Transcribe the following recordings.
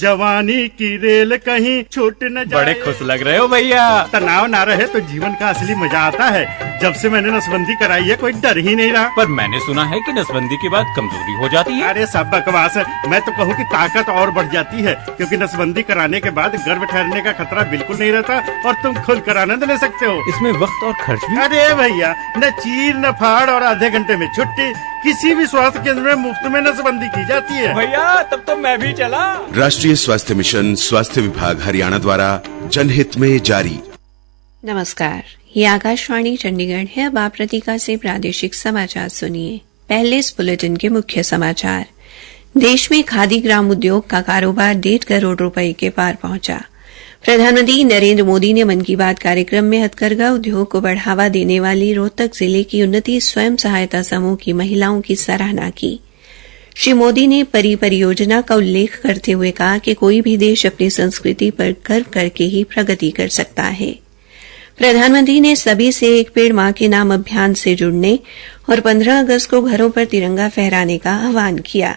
जवानी की रेल कहीं छूट न जाए। बड़े खुश लग रहे हो भैया। तनाव ना रहे तो जीवन का असली मजा आता है। जब से मैंने नसबंदी कराई है कोई डर ही नहीं रहा। पर मैंने सुना है कि नसबंदी के बाद कमजोरी हो जाती है। अरे सब बकवास है। मैं तो कहूँ कि ताकत और बढ़ जाती है, क्योंकि नसबंदी कराने के बाद गर्भ ठहरने का खतरा बिल्कुल नहीं रहता और तुम खुद कर आनंद ले सकते हो। इसमें वक्त और खर्च भी। अरे भैया, न चीर न फाड़ और आधे घंटे में छुट्टी। किसी भी स्वास्थ्य केंद्र में मुफ्त में नसबंदी की जाती है। भैया तब तो मैं भी चला। राष्ट्रीय स्वास्थ्य मिशन, स्वास्थ्य विभाग हरियाणा द्वारा जनहित में जारी। नमस्कार, ये आकाशवाणी चंडीगढ़ है। अब आप प्रतीका से प्रादेशिक समाचार सुनिए। पहले इस बुलेटिन के मुख्य समाचार। देश में खादी ग्राम उद्योग का कारोबार 1.5 करोड़ रुपए के पार पहुंचा। प्रधानमंत्री नरेंद्र मोदी ने मन की बात कार्यक्रम में हथकरघा उद्योग को बढ़ावा देने वाली रोहतक जिले की उन्नति स्वयं सहायता समूह की महिलाओं की सराहना की। श्री मोदी ने परियोजना का उल्लेख करते हुए कहा कि कोई भी देश अपनी संस्कृति पर गर्व करके ही प्रगति कर सकता है। प्रधानमंत्री ने सभी से एक पेड़ मां के नाम अभियान से जुड़ने और 15 अगस्त को घरों पर तिरंगा फहराने का आह्वान किया।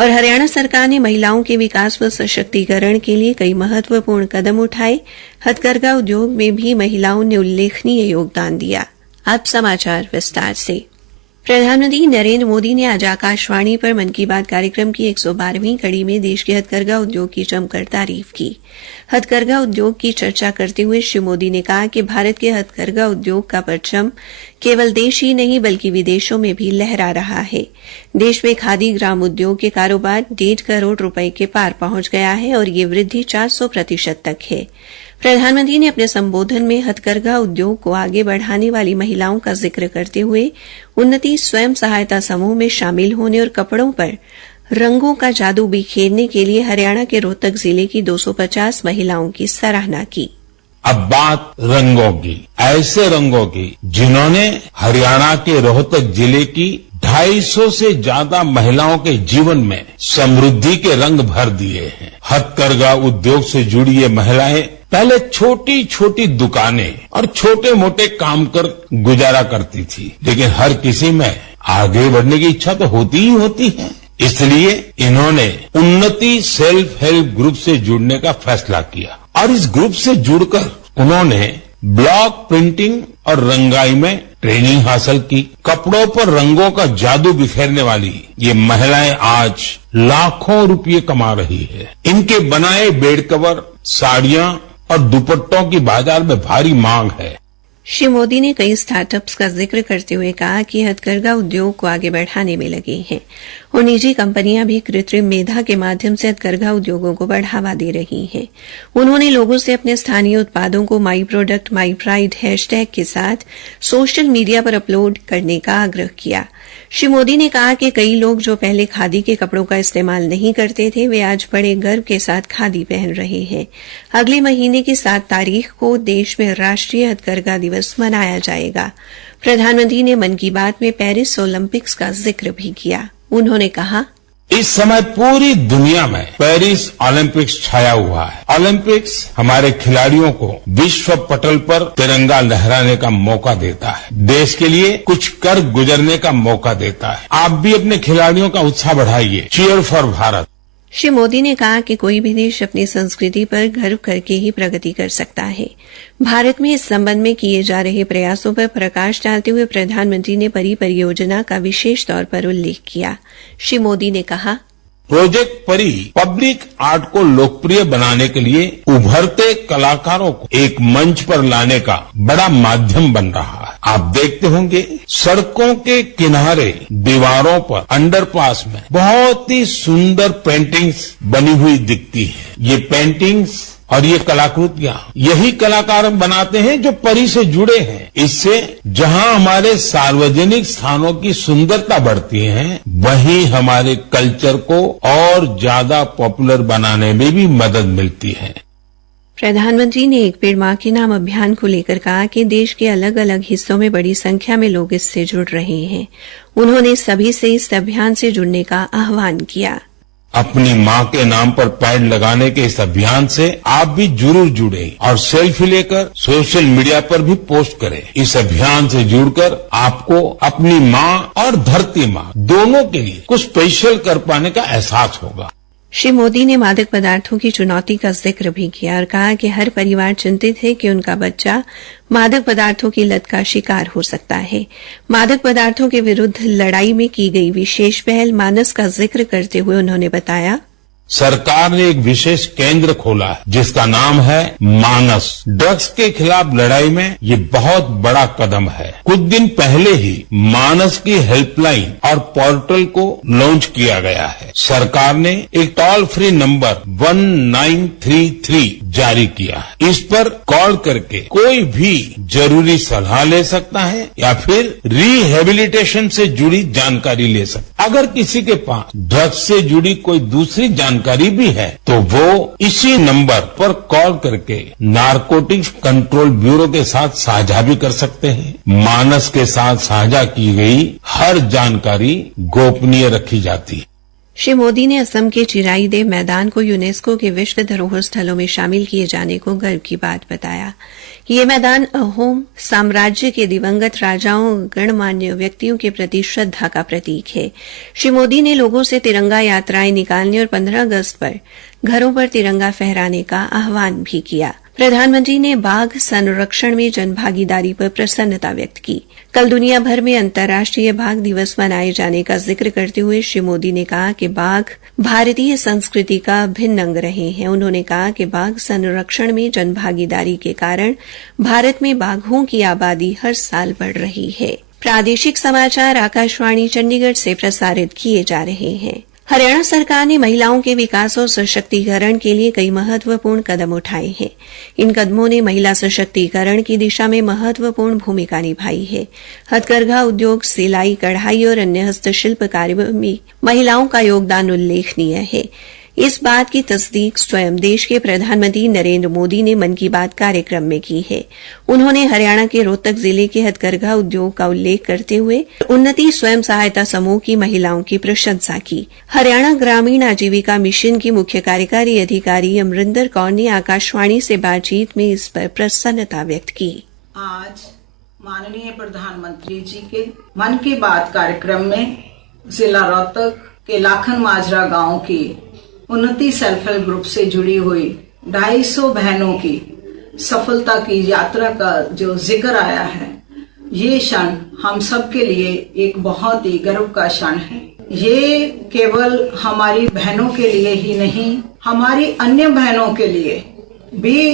और हरियाणा सरकार ने महिलाओं के विकास व सशक्तिकरण के लिए कई महत्वपूर्ण कदम उठाए। हथकरघा उद्योग में भी महिलाओं ने उल्लेखनीय योगदान दिया। अब समाचार विस्तार से। प्रधानमंत्री नरेंद्र मोदी ने आज आकाशवाणी पर मन की बात कार्यक्रम की 112वीं कड़ी में देश के हथकरघा उद्योग की जमकर तारीफ की। हथकरघा उद्योग की चर्चा करते हुए श्री मोदी ने कहा कि भारत के हथकरघा उद्योग का परचम केवल देश ही नहीं बल्कि विदेशों में भी लहरा रहा है। देश में खादी ग्राम उद्योग के कारोबार 1.5 करोड़ रुपए के पार पहुंच गया है और ये वृद्धि 400% तक है। प्रधानमंत्री ने अपने संबोधन में हथकरघा उद्योग को आगे बढ़ाने वाली महिलाओं का जिक्र करते हुए उन्नति स्वयं सहायता समूह में शामिल होने और कपड़ों पर रंगों का जादू बिखेरने के लिए हरियाणा के रोहतक जिले की 250 महिलाओं की सराहना की। अब बात रंगों की, ऐसे रंगों की जिन्होंने हरियाणा के रोहतक जिले की 250 से ज्यादा महिलाओं के जीवन में समृद्धि के रंग भर दिए हैं। हथकरघा उद्योग से जुड़ी ये महिलाएं पहले छोटी छोटी दुकानें और छोटे मोटे काम कर गुजारा करती थी, लेकिन हर किसी में आगे बढ़ने की इच्छा तो होती ही होती है। इसलिए इन्होंने उन्नति सेल्फ हेल्प ग्रुप से जुड़ने का फैसला किया और इस ग्रुप से जुड़कर उन्होंने ब्लॉक प्रिंटिंग और रंगाई में ट्रेनिंग हासिल की। कपड़ों पर रंगों का जादू बिखेरने वाली ये महिलाएं आज लाखों रुपये कमा रही है। इनके बनाए बेड कवर, साड़ियां और दुपट्टों की बाजार में भारी मांग है। श्री मोदी ने कई स्टार्टअप्स का जिक्र करते हुए कहा कि हथकरघा उद्योग को आगे बढ़ाने में लगे हैं और निजी कंपनियां भी कृत्रिम मेधा के माध्यम से हथकरघा उद्योगों को बढ़ावा दे रही हैं। उन्होंने लोगों से अपने स्थानीय उत्पादों को my product my pride hashtag के साथ सोशल मीडिया पर अपलोड करने का आग्रह किया। श्री मोदी ने कहा कि कई लोग जो पहले खादी के कपड़ों का इस्तेमाल नहीं करते थे, वे आज बड़े गर्व के साथ खादी पहन रहे हैं। अगले महीने की 7 तारीख को देश में राष्ट्रीय हथकरघा दिवस मनाया जाएगा। प्रधानमंत्री ने मन की बात में पेरिस ओलंपिक्स का जिक्र भी किया। उन्होंने कहा, इस समय पूरी दुनिया में पेरिस ओलंपिक्स छाया हुआ है। ओलंपिक्स हमारे खिलाड़ियों को विश्व पटल पर तिरंगा लहराने का मौका देता है, देश के लिए कुछ कर गुजरने का मौका देता है। आप भी अपने खिलाड़ियों का उत्साह बढ़ाइए। Cheer for Bharat. श्री मोदी ने कहा कि कोई भी देश अपनी संस्कृति पर गर्व करके ही प्रगति कर सकता है। भारत में इस संबंध में किए जा रहे प्रयासों पर प्रकाश डालते हुए प्रधानमंत्री ने परियोजना का विशेष तौर पर उल्लेख किया। श्री मोदी ने कहा, प्रोजेक्ट परी पब्लिक आर्ट को लोकप्रिय बनाने के लिए उभरते कलाकारों को एक मंच पर लाने का बड़ा माध्यम बन रहा है। आप देखते होंगे सड़कों के किनारे, दीवारों पर, अंडरपास में बहुत ही सुंदर पेंटिंग्स बनी हुई दिखती है। ये पेंटिंग्स और ये कलाकृतियां यही कलाकार बनाते हैं जो परी से जुड़े हैं। इससे जहां हमारे सार्वजनिक स्थानों की सुंदरता बढ़ती है, वहीं हमारे कल्चर को और ज्यादा पॉपुलर बनाने में भी मदद मिलती है। प्रधानमंत्री ने एक पेड़ मां के नाम अभियान को लेकर कहा कि देश के अलग अलग हिस्सों में बड़ी संख्या में लोग इससे जुड़ रहे हैं। उन्होंने सभी से इस अभियान से जुड़ने का आह्वान किया। अपनी माँ के नाम पर पेड़ लगाने के इस अभियान से आप भी जरूर जुड़े और सेल्फी लेकर सोशल मीडिया पर भी पोस्ट करें। इस अभियान से जुड़कर आपको अपनी माँ और धरती माँ दोनों के लिए कुछ स्पेशल कर पाने का एहसास होगा। श्री मोदी ने मादक पदार्थों की चुनौती का जिक्र भी किया और कहा कि हर परिवार चिंतित है कि उनका बच्चा मादक पदार्थों की लत का शिकार हो सकता है। मादक पदार्थों के विरुद्ध लड़ाई में की गई विशेष पहल मानस का जिक्र करते हुए उन्होंने बताया, सरकार ने एक विशेष केंद्र खोला है जिसका नाम है मानस। ड्रग्स के खिलाफ लड़ाई में ये बहुत बड़ा कदम है। कुछ दिन पहले ही मानस की हेल्पलाइन और पोर्टल को लॉन्च किया गया है। सरकार ने एक टोल फ्री नंबर 1933 जारी किया है। इस पर कॉल करके कोई भी जरूरी सलाह ले सकता है या फिर रिहेबिलिटेशन से जुड़ी जानकारी ले सकता है। अगर किसी के पास ड्रग्स से जुड़ी कोई दूसरी जानकारी भी है तो वो इसी नंबर पर कॉल करके नारकोटिक्स कंट्रोल ब्यूरो के साथ साझा भी कर सकते हैं। मानस के साथ साझा की गई हर जानकारी गोपनीय रखी जाती है। श्री मोदी ने असम के चिराईदेव मैदान को यूनेस्को के विश्व धरोहर स्थलों में शामिल किए जाने को गर्व की बात बताया। ये मैदान अहोम साम्राज्य के दिवंगत राजाओं और गणमान्य व्यक्तियों के प्रति श्रद्धा का प्रतीक है। श्री मोदी ने लोगों से तिरंगा यात्राएं निकालने और 15 अगस्त पर घरों पर तिरंगा फहराने का आह्वान भी किया। प्रधानमंत्री ने बाघ संरक्षण में जनभागीदारी पर प्रसन्नता व्यक्त की। कल दुनिया भर में अंतर्राष्ट्रीय बाघ दिवस मनाए जाने का जिक्र करते हुए श्री मोदी ने कहा कि बाघ भारतीय संस्कृति का अभिन्न अंग रहे हैं। उन्होंने कहा कि बाघ संरक्षण में जनभागीदारी के कारण भारत में बाघों की आबादी हर साल बढ़ रही है। प्रादेशिक समाचार आकाशवाणी चंडीगढ़ से प्रसारित किए जा रहे हैं। हरियाणा सरकार ने महिलाओं के विकास और सशक्तिकरण के लिए कई महत्वपूर्ण कदम उठाए हैं। इन कदमों ने महिला सशक्तिकरण की दिशा में महत्वपूर्ण भूमिका निभाई है। हथकरघा उद्योग, सिलाई, कढ़ाई और अन्य हस्तशिल्प कार्यों में महिलाओं का योगदान उल्लेखनीय है। इस बात की तस्दीक स्वयं देश के प्रधानमंत्री नरेंद्र मोदी ने मन की बात कार्यक्रम में की है। उन्होंने हरियाणा के रोहतक जिले के हथकरघा उद्योग का उल्लेख करते हुए उन्नति स्वयं सहायता समूह की महिलाओं की प्रशंसा की। हरियाणा ग्रामीण आजीविका मिशन की मुख्य कार्यकारी अधिकारी अमरिंदर कौर ने आकाशवाणी से बातचीत में इस पर प्रसन्नता व्यक्त की। आज माननीय प्रधानमंत्री जी के मन की बात कार्यक्रम में जिला रोहतक के लाखन माजरा गांव की उन्नति सेल्फ हेल्प ग्रुप से जुड़ी हुई 250 बहनों की सफलता की यात्रा का जो जिक्र आया है, ये क्षण हम सब के लिए एक बहुत ही गर्व का क्षण है। ये केवल हमारी बहनों के लिए ही नहीं, हमारी अन्य बहनों के लिए भी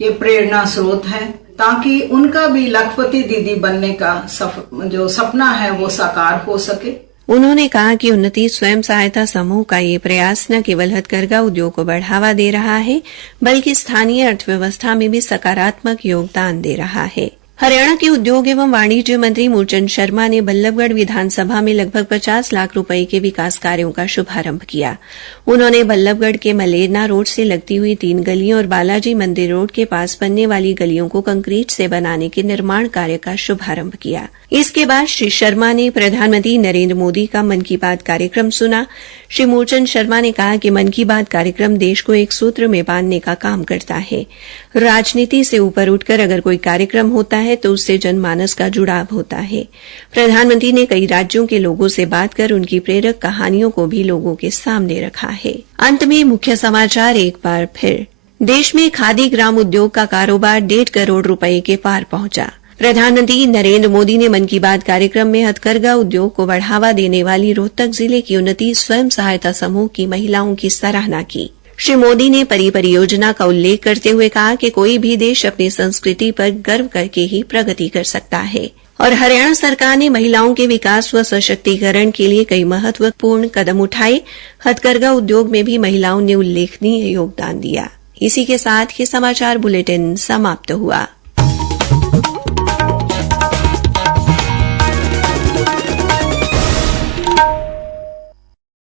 ये प्रेरणा स्रोत है, ताकि उनका भी लखपति दीदी बनने का जो सपना है वो साकार हो सके। उन्होंने कहा कि उन्नति स्वयं सहायता समूह का ये प्रयास न केवल हथकरघा उद्योग को बढ़ावा दे रहा है, बल्कि स्थानीय अर्थव्यवस्था में भी सकारात्मक योगदान दे रहा है। हरियाणा के उद्योग एवं वाणिज्य मंत्री मूलचंद शर्मा ने बल्लभगढ़ विधानसभा में लगभग 50 लाख रुपए के विकास कार्यों का शुभारंभ किया। उन्होंने बल्लभगढ़ के मलेरना रोड से लगती हुई 3 गलियों और बालाजी मंदिर रोड के पास बनने वाली गलियों को कंक्रीट से बनाने के निर्माण कार्य का शुभारंभ किया। इसके बाद श्री शर्मा ने प्रधानमंत्री नरेंद्र मोदी का मन की बात कार्यक्रम सुना। श्री मूलचंद शर्मा ने कहा कि मन की बात कार्यक्रम देश को एक सूत्र में बांधने का काम करता है। राजनीति से ऊपर उठकर अगर कोई कार्यक्रम होता है तो उससे जनमानस का जुड़ाव होता है। प्रधानमंत्री ने कई राज्यों के लोगों से बात कर उनकी प्रेरक कहानियों को भी लोगों के सामने रखा है। अंत में मुख्य समाचार एक बार फिर। देश में खादी ग्राम उद्योग का कारोबार 1.5 करोड़ रुपए के पार पहुंचा। प्रधानमंत्री नरेंद्र मोदी ने मन की बात कार्यक्रम में हथकरघा उद्योग को बढ़ावा देने वाली रोहतक जिले की उन्नति स्वयं सहायता समूह की महिलाओं की सराहना की। श्री मोदी ने परियोजना का उल्लेख करते हुए कहा कि कोई भी देश अपनी संस्कृति पर गर्व करके ही प्रगति कर सकता है और हरियाणा सरकार ने महिलाओं के विकास व सशक्तिकरण के लिए कई महत्वपूर्ण कदम उठाए। हथकरघा उद्योग में भी महिलाओं ने उल्लेखनीय योगदान दिया। इसी के साथ ये समाचार बुलेटिन समाप्त हुआ।